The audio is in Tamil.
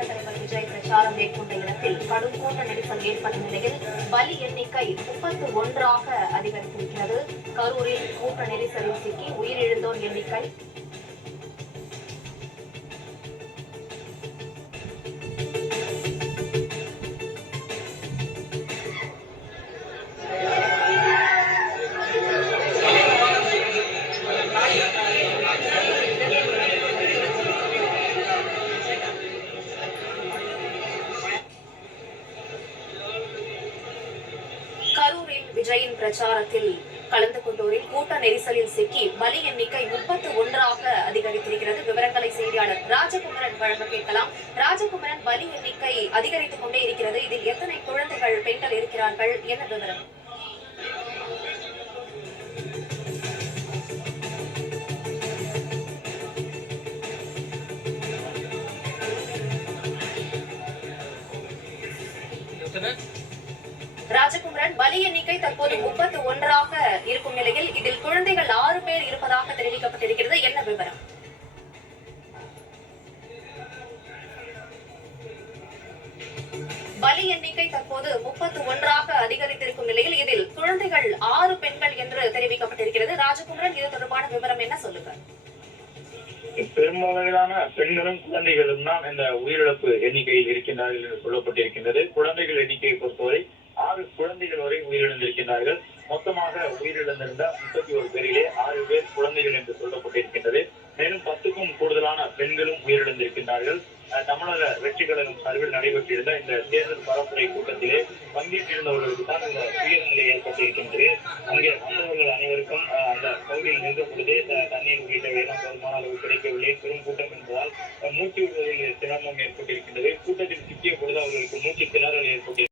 திமுக தலைவர் விஜய் பிரச்சாரம் மேற்கொண்ட இடத்தில் கடும் கூட்ட நெரிசல் ஏற்பட்ட நிலையில் பலி எண்ணிக்கை 31ஆக அதிகரித்திருக்கிறது. கரூரில் கூட்ட நெரிசலில் சிக்கி உயிரிழந்தோர் எண்ணிக்கை கரூரில் விஜயின் பிரச்சாரத்தில் கலந்து கொண்டோரில் கூட்ட நெரிசலில் சிக்கி பலி எண்ணிக்கை 31ஆக அதிகரித்திருக்கிறது. விவரங்களை செய்தியாளர் ராஜகுமரன் வழங்க கேட்கலாம். ராஜகுமரன், பலி எண்ணிக்கை அதிகரித்துக் கொண்டே இருக்கிறது. இதில் எத்தனை குழந்தைகள், பெண்கள் இருக்கிறார்கள்? என்ன விவரம்? ராஜகுமரன், பலி எண்ணிக்கை தற்போது 31ஆக இருக்கும் நிலையில் இதில் குழந்தைகள் 6 பேர் இருப்பதாக தெரிவிக்கப்பட்டிருக்கிறது. என்ன விவரம்? பலி எண்ணிக்கை தற்போது 31ஆக அதிகரித்திருக்கும் நிலையில் இதில் குழந்தைகள் 6 பெண்கள் என்று தெரிவிக்கப்பட்டிருக்கிறது. ராஜகுமரன், இது தொடர்பான விவரம் என்ன, சொல்லுங்க. பெரும்பாலான பெண்களும் குழந்தைகளும் தான் இந்த உயிரிழப்பு எண்ணிக்கையில் இருக்கின்றார்கள் என்று சொல்லப்பட்டிருக்கின்றது. குழந்தைகள் எண்ணிக்கையை பொறுத்தவரை 6 குழந்தைகள் வரை உயிரிழந்திருக்கின்றார்கள். மொத்தமாக உயிரிழந்திருந்த 31 பேரிலே 6 பேர் குழந்தைகள் என்று சொல்லப்பட்டிருக்கின்றது. மேலும் 10க்கும் கூடுதலான பெண்களும் உயிரிழந்திருக்கின்றார்கள். தமிழக வெற்றி கழகம் சார்பில் நடைபெற்றிருந்த இந்த தேர்தல் பரப்புரை கூட்டத்திலே பங்கேற்றிருந்தவர்களுக்கு தான் இந்த துயர நிலை ஏற்பட்டிருக்கின்றது. அங்கே வந்தவர்கள் அனைவருக்கும் அந்த பகுதியில் நின்ற பொழுதே தண்ணீர் உள்ளிட்டவையெல்லாம் போதுமான அளவு கிடைக்கவில்லை. பெரும் கூட்டம் என்பதால் மூச்சு விடுவதில் சிரமம் ஏற்பட்டிருக்கின்றது. கூட்டத்தில் சிக்கிய பொழுது அவர்களுக்கு மூச்சு திணறல் ஏற்பட்டிருக்கிறது.